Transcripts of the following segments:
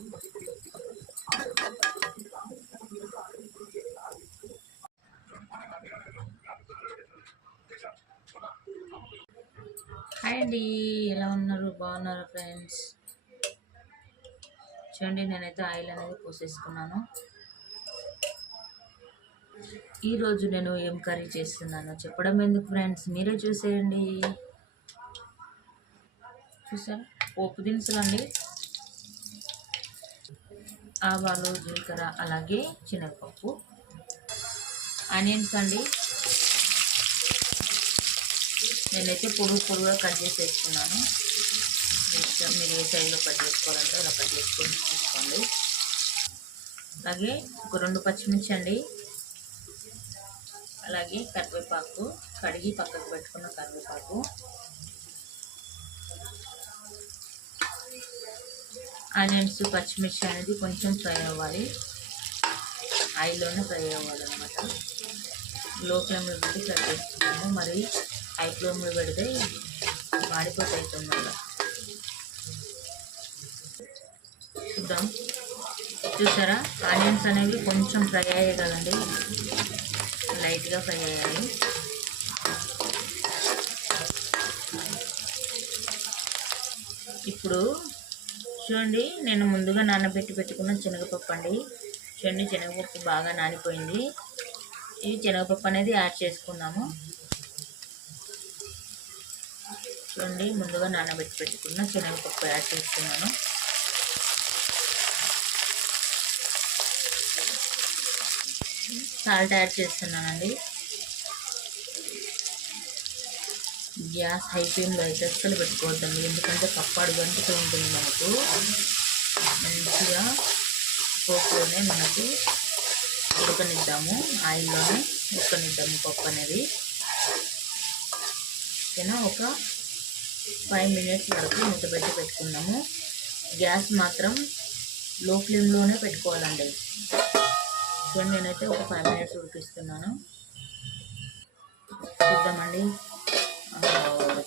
Hi అండి, ఎలా ఉన్నారు? బాగున్నారు ఫ్రెండ్స్? చూడండి, నేనైతే ఆయిల్ అనేది పోసేసుకున్నాను. ఈరోజు నేను ఏం కర్రీ చేస్తున్నానో చెప్పడం ఎందుకు ఫ్రెండ్స్, మీరే చూసేయండి. చూసారు, పోపు దినుసులు అండి, ఆవాలు, జీలకర్ర, అలాగే శనగపప్పు, ఆనియన్స్ అండి. నేనైతే పొడుగుగా కట్ చేసి వేసుకున్నాను. మీరు ఏ సైజులో కట్ చేసుకోవాలంటే అలా కట్ చేసుకొని తీసుకోండి. అలాగే ఒక 2 పచ్చిమిర్చి అండి, అలాగే కరివేపాకు, కడిగి పక్కకు పెట్టుకున్న కరివేపాకు, ఆనియన్స్, పచ్చిమిర్చి అనేది కొంచెం ఫ్రై అవ్వాలి, ఆయిల్లోనే ఫ్రై అవ్వాలన్నమాట. లో ఫ్లేమ్లో పెట్టి ఫ్రై చేస్తున్నాము, మరి హై ఫ్లేమ్లో పెడితే మాడిపోతాయి తొందరగా. చూద్దాం. చూసారా, ఆనియన్స్ అనేవి కొంచెం ఫ్రై అయ్యాయి కదండి, లైట్గా ఫ్రై అయ్యాయి. ఇప్పుడు చూడండి, నేను ముందుగా నానబెట్టి పెట్టుకున్న శనగపప్పు అండి. చూడండి, శనగపప్పు బాగా నానిపోయింది. ఈ శనగపప్పు అనేది యాడ్ చేసుకున్నాము. చూడండి, ముందుగా నానబెట్టి పెట్టుకున్న శనగపప్పు యాడ్ చేస్తున్నాను. సాల్ట్ యాడ్ చేస్తున్నానండి. గ్యాస్ హై ఫ్లేమ్లో అయితే అస్సలు పెట్టుకోవద్దండి, ఎందుకంటే పప్పు అడుగంటుతూ ఉంటుంది. మనకు మంచిగా పోపులోనే మనకు ఉడకనిద్దాము, ఆయిల్లోనే ఉడకనిద్దాము పప్పు అనేది. ఓకేనా, ఒక 5 మినిట్స్ వరకు మూత పెట్టి పెట్టుకున్నాము. గ్యాస్ మాత్రం లో ఫ్లేమ్లోనే పెట్టుకోవాలండి. చూడండి, నేనైతే ఒక 5 మినిట్స్ ఉడికిస్తున్నాను. చూద్దామండి.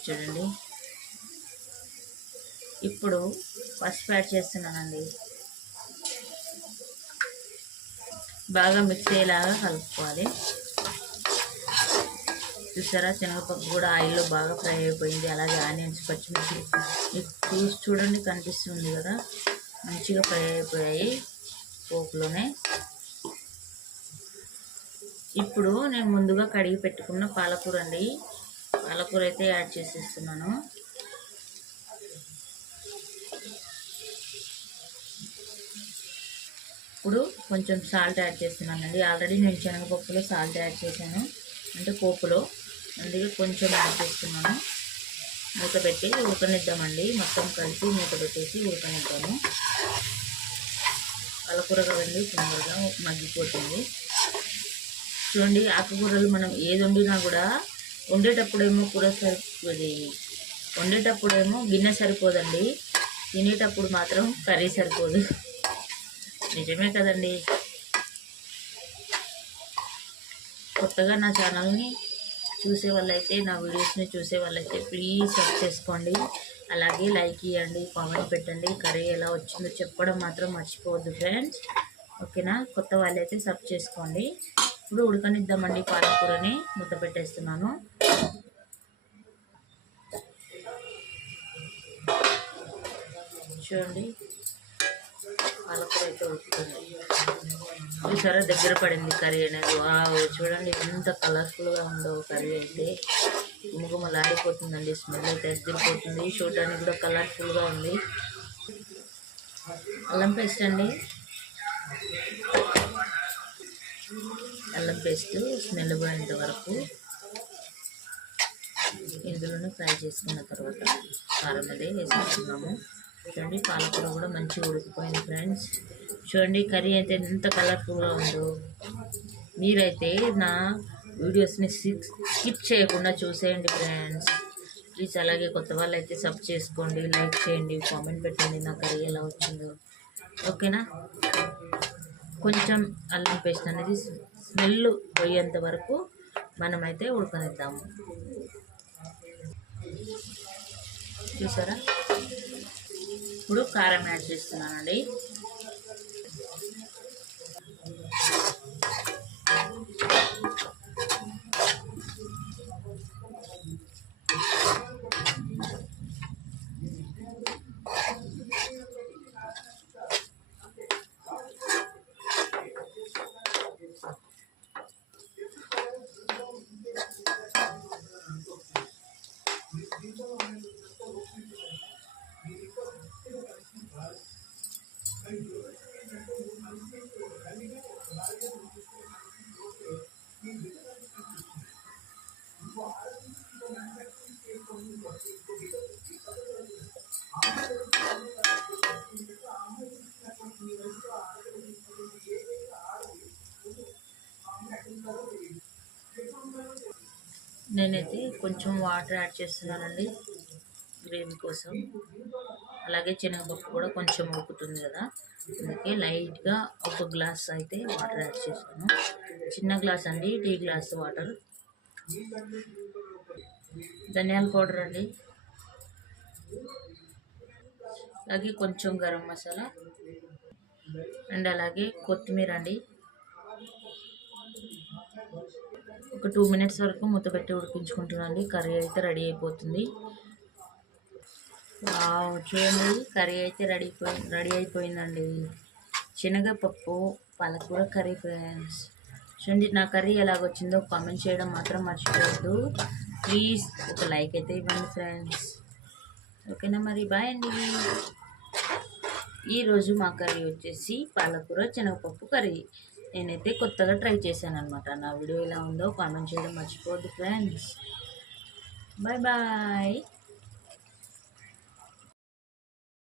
చూడండి, ఇప్పుడు పసుపు యాడ్ చేస్తున్నానండి. బాగా మిక్స్ అయ్యేలాగా కలుపుకోవాలి. చూసారా, శనగపప్పు కూడా ఆయిల్లో బాగా ఫ్రై అయిపోయింది. అలాగే ఆనియన్స్, పచ్చిమిర్చి చూడండి, కనిపిస్తుంది కదా, మంచిగా ఫ్రై అయిపోయాయి పోపులోనే. ఇప్పుడు నేను ముందుగా కడిగి పెట్టుకున్న పాలకూర అండి, పాలకూర అయితే యాడ్ చేసేస్తున్నాను. ఇప్పుడు కొంచెం సాల్ట్ యాడ్ చేస్తున్నానండి. ఆల్రెడీ నేను శనగపప్పులో సాల్ట్ యాడ్ చేశాను, అంటే పోపులో, అందుకే కొంచెం యాడ్ చేస్తున్నాను. మూత పెట్టి ఉడకనిద్దామండి, మొత్తం కలిపి మూత పెట్టేసి ఉడకనిద్దాము. పాలకూర కదండి, తొందరగా మగ్గిపోతుంది. చూడండి, ఆకుకూరలు మనం ఏది వండినా కూడా వండేటప్పుడేమో వండేటప్పుడేమో గిన్నె సరిపోదండి, తినేటప్పుడు మాత్రం కర్రీ సరిపోదు. నిజమే కదండి. కొత్తగా నా ఛానల్ని చూసే వాళ్ళైతే, నా వీడియోస్ని చూసే వాళ్ళైతే ప్లీజ్ సబ్స్క్రైబ్ చేసుకోండి, అలాగే లైక్ ఇవ్వండి, కామెంట్ పెట్టండి. కర్రీ ఎలా వచ్చిందో చెప్పడం మాత్రం మర్చిపోవద్దు ఫ్రెండ్స్, ఓకేనా. కొత్త వాళ్ళైతే సబ్స్క్రైబ్ చేసుకోండి. ఇప్పుడు ఉడకనిద్దామండి పాలకూరని, మూత పెట్టేస్తున్నాను. చూడండి, పాలకూర అయితే ఉడుకుతుంది. చూసారా, దగ్గర పడింది కర్రీ అనేది. చూడండి ఎంత కలర్ఫుల్గా ఉందో కర్రీ అయితే, గుమగుమలాడిపోతుందండి. స్మెల్ అయితే ఎదిరిపోతుంది, చూడడానికి కూడా కలర్ఫుల్గా ఉంది. అల్లం పేస్ట్ అండి, అల్లం పేస్ట్ స్మెల్ పోయేంత వరకు ఇందులోనే ఫ్రై చేసుకున్న తర్వాత కారం అనేది వేసుకుంటున్నాము. చూడండి, పాలకూర కూడా మంచిగా ఉడికిపోయింది ఫ్రెండ్స్. చూడండి, కర్రీ అయితే ఎంత కలర్ఫుల్గా ఉందో. మీరైతే నా వీడియోస్ని స్కిప్ చేయకుండా చూసేయండి ఫ్రెండ్స్, ప్లీజ్. అలాగే కొత్త వాళ్ళు అయితే సబ్స్క్రైబ్ చేసుకోండి, లైక్ చేయండి, కామెంట్ పెట్టండి నా కర్రీ ఎలా వచ్చిందో, ఓకేనా. కొంచెం అల్లం పేస్ట్ అనేది స్మెల్ పోయేంత వరకు మనమైతే ఉడకనిద్దాము. చూసారా, ఇప్పుడు కారం యాడ్ చేస్తున్నానండి. నేనైతే కొంచెం వాటర్ యాడ్ చేస్తున్నానండి గ్రేవీ కోసం. అలాగే శనగపప్పు కూడా కొంచెం ఉడుకుతుంది కదా, అందుకే లైట్గా ఒక గ్లాస్ అయితే వాటర్ యాడ్ చేశాను. చిన్న గ్లాస్ అండి, టీ గ్లాస్ వాటర్. ధనియాల పౌడర్ అండి, అలాగే కొంచెం గరం మసాలా అండ్ అలాగే కొత్తిమీర అండి. ఒక 2 మినిట్స్ వరకు మూత పెట్టి ఉడికించుకుంటున్నాండి. కర్రీ అయితే రెడీ అయిపోతుంది. చూడండి, కర్రీ అయితే రెడీ అయిపోయిందండి. శనగపప్పు పాలకూర కర్రీ ఫ్రెండ్స్. చూడండి, నా కర్రీ ఎలాగొచ్చిందో కామెంట్ చేయడం మాత్రం మర్చిపోవద్దు. ప్లీజ్ ఒక లైక్ అయితే ఇవ్వండి ఫ్రెండ్స్. ఓకేనా, మరి బాయ్ అండి. ఈరోజు మా కర్రీ వచ్చేసి పాలకూర శనగపప్పు కర్రీ. నేనైతే కొత్తగా ట్రై చేశాను అనమాట. నా వీడియో ఎలా ఉందో కామెంట్ చేయడం మర్చిపోవద్దు ఫ్రెండ్స్. Bye bye.